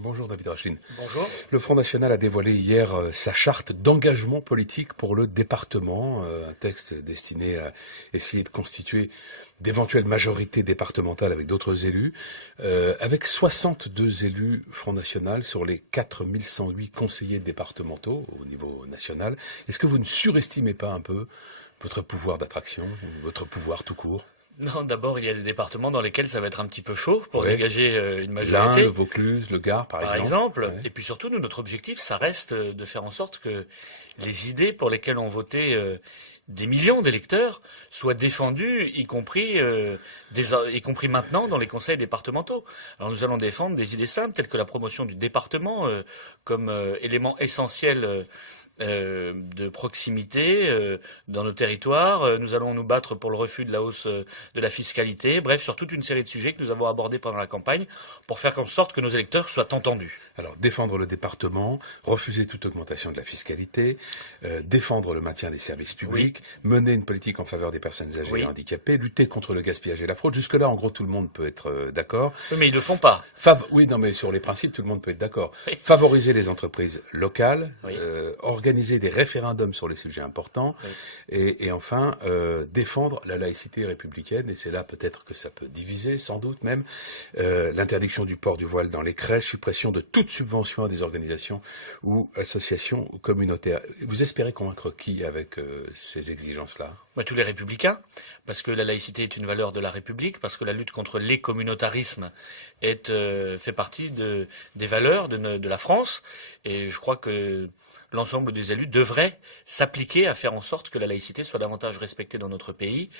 Bonjour David Rachlin. Bonjour. Le Front National a dévoilé hier sa charte d'engagement politique pour le département, un texte destiné à essayer de constituer d'éventuelles majorités départementales avec d'autres élus, avec 62 élus Front National sur les 4108 conseillers départementaux au niveau national. Est-ce que vous ne surestimez pas un peu votre pouvoir d'attraction, votre pouvoir tout court? Non, d'abord, il y a des départements dans lesquels ça va être un petit peu chaud pour Oui. dégager une L'Ain, le majorité, Vaucluse, le Gard, par par exemple. exemple. Ouais. Et puis surtout, nous, notre objectif, ça reste de faire en sorte que les idées pour lesquelles ont voté des millions d'électeurs soient défendues, y compris maintenant dans les conseils départementaux. Alors nous allons défendre des idées simples telles que la promotion du département comme élément essentiel de proximité dans nos territoires. Nous allons nous battre pour le refus de la hausse de la fiscalité. Bref, sur toute une série de sujets que nous avons abordés pendant la campagne pour faire en sorte que nos électeurs soient entendus. Alors, défendre le département, refuser toute augmentation de la fiscalité, défendre le maintien des services publics, mener une politique en faveur des personnes âgées et handicapées, lutter contre le gaspillage et la fraude. Jusque-là, en gros, tout le monde peut être d'accord. Oui, mais ils le font pas. Oui, non, mais sur les principes, tout le monde peut être d'accord. Favoriser les entreprises locales, organiser des référendums sur les sujets importants, et enfin, défendre la laïcité républicaine. Et c'est là peut-être que ça peut diviser, sans doute même, l'interdiction du port du voile dans les crèches, suppression de toute subvention à des organisations ou associations communautaires. Vous espérez convaincre qui avec ces exigences-là? Tous les républicains, parce que la laïcité est une valeur de la République, parce que la lutte contre les communautarismes fait partie des valeurs de la France, et je crois que l'ensemble des élus devraient s'appliquer à faire en sorte que la laïcité soit davantage respectée dans notre pays.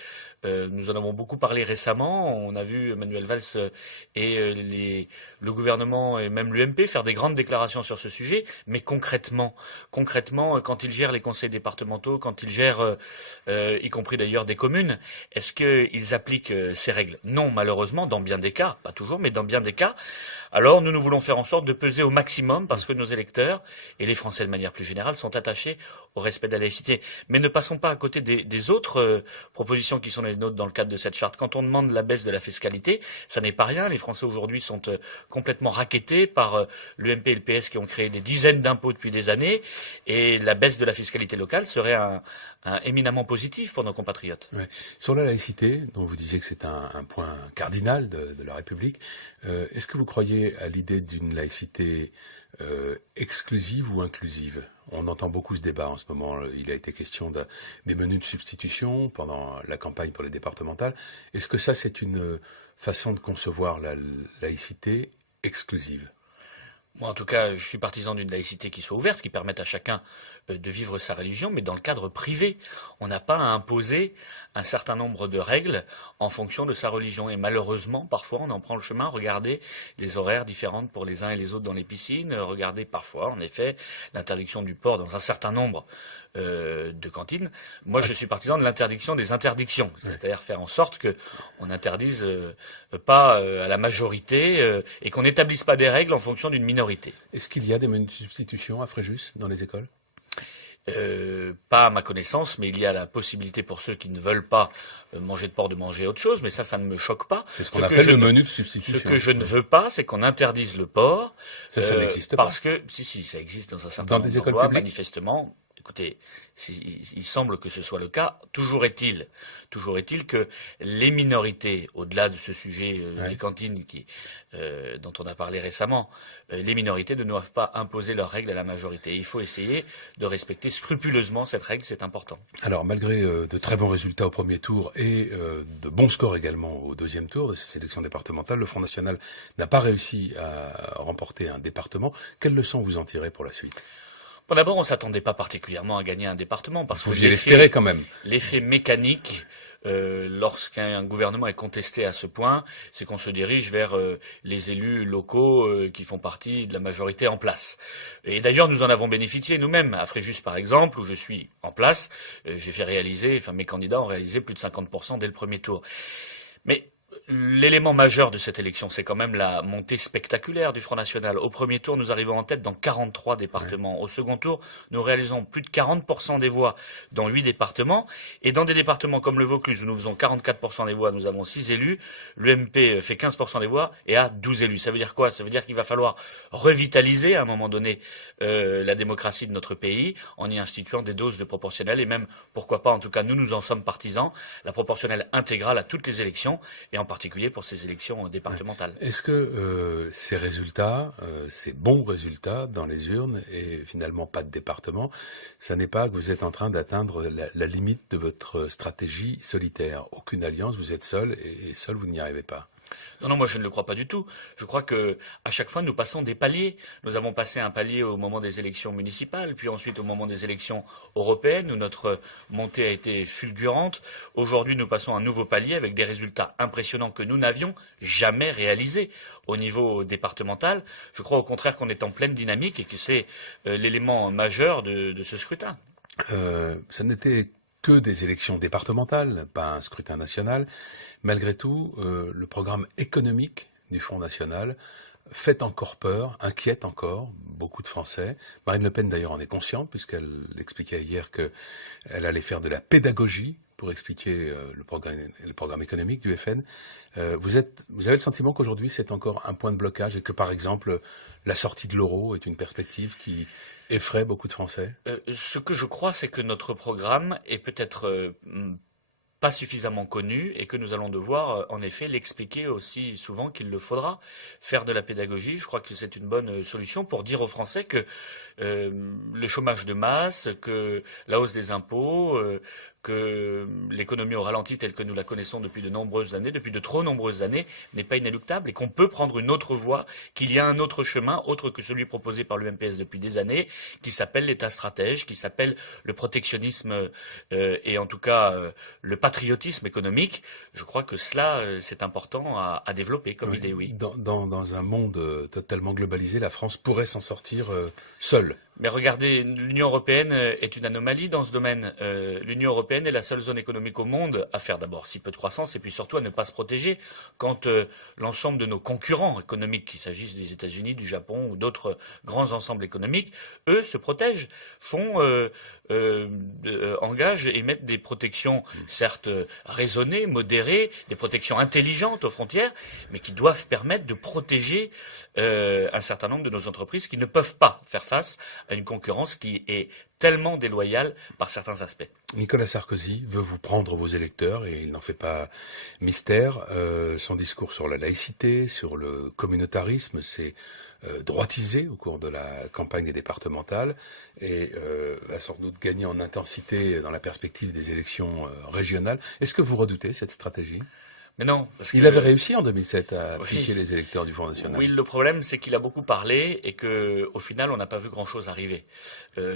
Nous en avons beaucoup parlé récemment. On a vu Manuel Valls et le gouvernement et même l'UMP faire des grandes déclarations sur ce sujet. Mais concrètement, quand ils gèrent les conseils départementaux, quand ils gèrent, y compris d'ailleurs des communes, est-ce qu'ils appliquent ces règles? Non, malheureusement, dans bien des cas, pas toujours, mais dans bien des cas. Alors nous voulons faire en sorte de peser au maximum parce que nos électeurs et les Français de manière plus générale sont attachés au respect de la laïcité. Mais ne passons pas à côté des autres propositions qui sont les nôtres dans le cadre de cette charte. Quand on demande la baisse de la fiscalité, ça n'est pas rien. Les Français aujourd'hui sont complètement rackettés par l'UMP et le PS qui ont créé des dizaines d'impôts depuis des années, et la baisse de la fiscalité locale serait un éminemment positif pour nos compatriotes. Ouais. Sur la laïcité, dont vous disiez que c'est un point cardinal de la République, est-ce que vous croyez à l'idée d'une laïcité exclusive ou inclusive? On entend beaucoup ce débat en ce moment. Il a été question des menus de substitution pendant la campagne pour les départementales. Est-ce que ça, c'est une façon de concevoir la laïcité exclusive? Moi, en tout cas, je suis partisan d'une laïcité qui soit ouverte, qui permette à chacun de vivre sa religion, mais dans le cadre privé. On n'a pas à imposer un certain nombre de règles en fonction de sa religion. Et malheureusement, parfois, on en prend le chemin. Regardez les horaires différentes pour les uns et les autres dans les piscines. Regardez parfois, en effet, l'interdiction du port dans un certain nombre de cantines. Moi, je suis partisan de l'interdiction des interdictions, c'est-à-dire faire en sorte que on n'interdise pas à la majorité et qu'on n'établisse pas des règles en fonction d'une minorité. Est-ce qu'il y a des menus de substitution à Fréjus dans les écoles? Pas à ma connaissance, mais il y a la possibilité pour ceux qui ne veulent pas manger de porc de manger autre chose, mais ça ne me choque pas. C'est ce qu'on appelle le menu de substitution. Ce que je ne veux pas, c'est qu'on interdise le porc. Ça n'existe pas. Parce que, si, ça existe dans un certain dans nombre des écoles d'endroits, publiques. manifestement. Écoutez, il semble que ce soit le cas. Toujours est-il que les minorités, au-delà de ce sujet des cantines dont on a parlé récemment, les minorités ne doivent pas imposer leurs règles à la majorité. Il faut essayer de respecter scrupuleusement cette règle, c'est important. Alors, malgré de très bons résultats au premier tour et de bons scores également au deuxième tour de ces élections départementales, le Front National n'a pas réussi à remporter un département. Quelles leçons vous en tirez pour la suite? Bon, d'abord, on s'attendait pas particulièrement à gagner un département parce que vous pouviez l'espérer quand même. L'effet mécanique lorsqu'un gouvernement est contesté à ce point, c'est qu'on se dirige vers les élus locaux qui font partie de la majorité en place. Et d'ailleurs, nous en avons bénéficié nous-mêmes. À Fréjus, par exemple, où je suis en place, mes candidats ont réalisé plus de 50% dès le premier tour. Mais L'élément majeur de cette élection, c'est quand même la montée spectaculaire du Front National. Au premier tour, nous arrivons en tête dans 43 départements. Ouais. Au second tour, nous réalisons plus de 40% des voix dans 8 départements. Et dans des départements comme le Vaucluse, où nous faisons 44% des voix, nous avons 6 élus. L'UMP fait 15% des voix et a 12 élus. Ça veut dire quoi? Ça veut dire qu'il va falloir revitaliser à un moment donné la démocratie de notre pays en y instituant des doses de proportionnelle et même, pourquoi pas, en tout cas nous en sommes partisans, la proportionnelle intégrale à toutes les élections et en particulier pour ces élections départementales. Est-ce que ces résultats, ces bons résultats dans les urnes et finalement pas de département, ça n'est pas que vous êtes en train d'atteindre la limite de votre stratégie solitaire? Aucune alliance, vous êtes seul et seul vous n'y arrivez pas. Non, moi je ne le crois pas du tout. Je crois que à chaque fois nous passons des paliers. Nous avons passé un palier au moment des élections municipales, puis ensuite au moment des élections européennes où notre montée a été fulgurante. Aujourd'hui nous passons un nouveau palier avec des résultats impressionnants que nous n'avions jamais réalisés au niveau départemental. Je crois au contraire qu'on est en pleine dynamique et que c'est l'élément majeur de ce scrutin. Ça n'était que des élections départementales, pas un scrutin national. Malgré tout, le programme économique du Front National fait encore peur, inquiète encore beaucoup de Français. Marine Le Pen d'ailleurs en est consciente puisqu'elle expliquait hier qu'elle allait faire de la pédagogie pour expliquer le programme économique du FN. Vous avez le sentiment qu'aujourd'hui c'est encore un point de blocage et que par exemple la sortie de l'euro est une perspective qui effraie beaucoup de Français? Ce que je crois, c'est que notre programme est peut-être pas suffisamment connu et que nous allons devoir en effet l'expliquer aussi souvent qu'il le faudra. Faire de la pédagogie, je crois que c'est une bonne solution pour dire aux Français que le chômage de masse, que la hausse des impôts, que l'économie au ralenti telle que nous la connaissons depuis de nombreuses années, depuis de trop nombreuses années, n'est pas inéluctable et qu'on peut prendre une autre voie, qu'il y a un autre chemin, autre que celui proposé par l'UMPS depuis des années, qui s'appelle l'État stratège, qui s'appelle le protectionnisme et en tout cas le patriotisme économique. Je crois que cela, c'est important à développer comme idée, oui. Dans un monde totalement globalisé, la France pourrait s'en sortir seule. Mais regardez, l'Union européenne est une anomalie dans ce domaine. L'Union européenne est la seule zone économique au monde à faire d'abord si peu de croissance et puis surtout à ne pas se protéger quand l'ensemble de nos concurrents économiques, qu'il s'agisse des États-Unis, du Japon ou d'autres grands ensembles économiques, eux se protègent, engagent et mettent des protections certes raisonnées, modérées, des protections intelligentes aux frontières, mais qui doivent permettre de protéger un certain nombre de nos entreprises qui ne peuvent pas faire face à une concurrence qui est tellement déloyale par certains aspects. Nicolas Sarkozy veut vous prendre vos électeurs et il n'en fait pas mystère. Son discours sur la laïcité, sur le communautarisme, s'est droitisé au cours de la campagne départementale et va sans doute gagner en intensité dans la perspective des élections régionales. Est-ce que vous redoutez cette stratégie ? Mais non, parce il avait réussi en 2007 à piquer les électeurs du Front National. Oui, le problème, c'est qu'il a beaucoup parlé et que, au final, on n'a pas vu grand-chose arriver.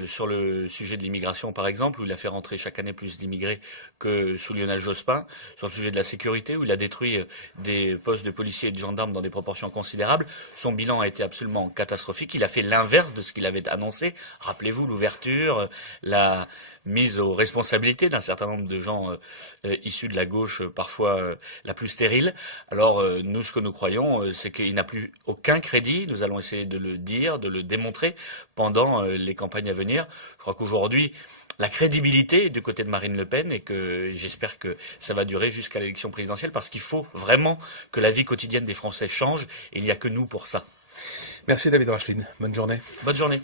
Sur le sujet de l'immigration, par exemple, où il a fait rentrer chaque année plus d'immigrés que sous Lionel Jospin. Sur le sujet de la sécurité, où il a détruit des postes de policiers et de gendarmes dans des proportions considérables. Son bilan a été absolument catastrophique. Il a fait l'inverse de ce qu'il avait annoncé. Rappelez-vous l'ouverture, la mise aux responsabilités d'un certain nombre de gens issus de la gauche, parfois la plus stérile. Alors nous, ce que nous croyons, c'est qu'il n'a plus aucun crédit. Nous allons essayer de le dire, de le démontrer pendant les campagnes à venir. Je crois qu'aujourd'hui, la crédibilité est du côté de Marine Le Pen et que j'espère que ça va durer jusqu'à l'élection présidentielle parce qu'il faut vraiment que la vie quotidienne des Français change et il n'y a que nous pour ça. Merci David Rachlin. Bonne journée. Bonne journée.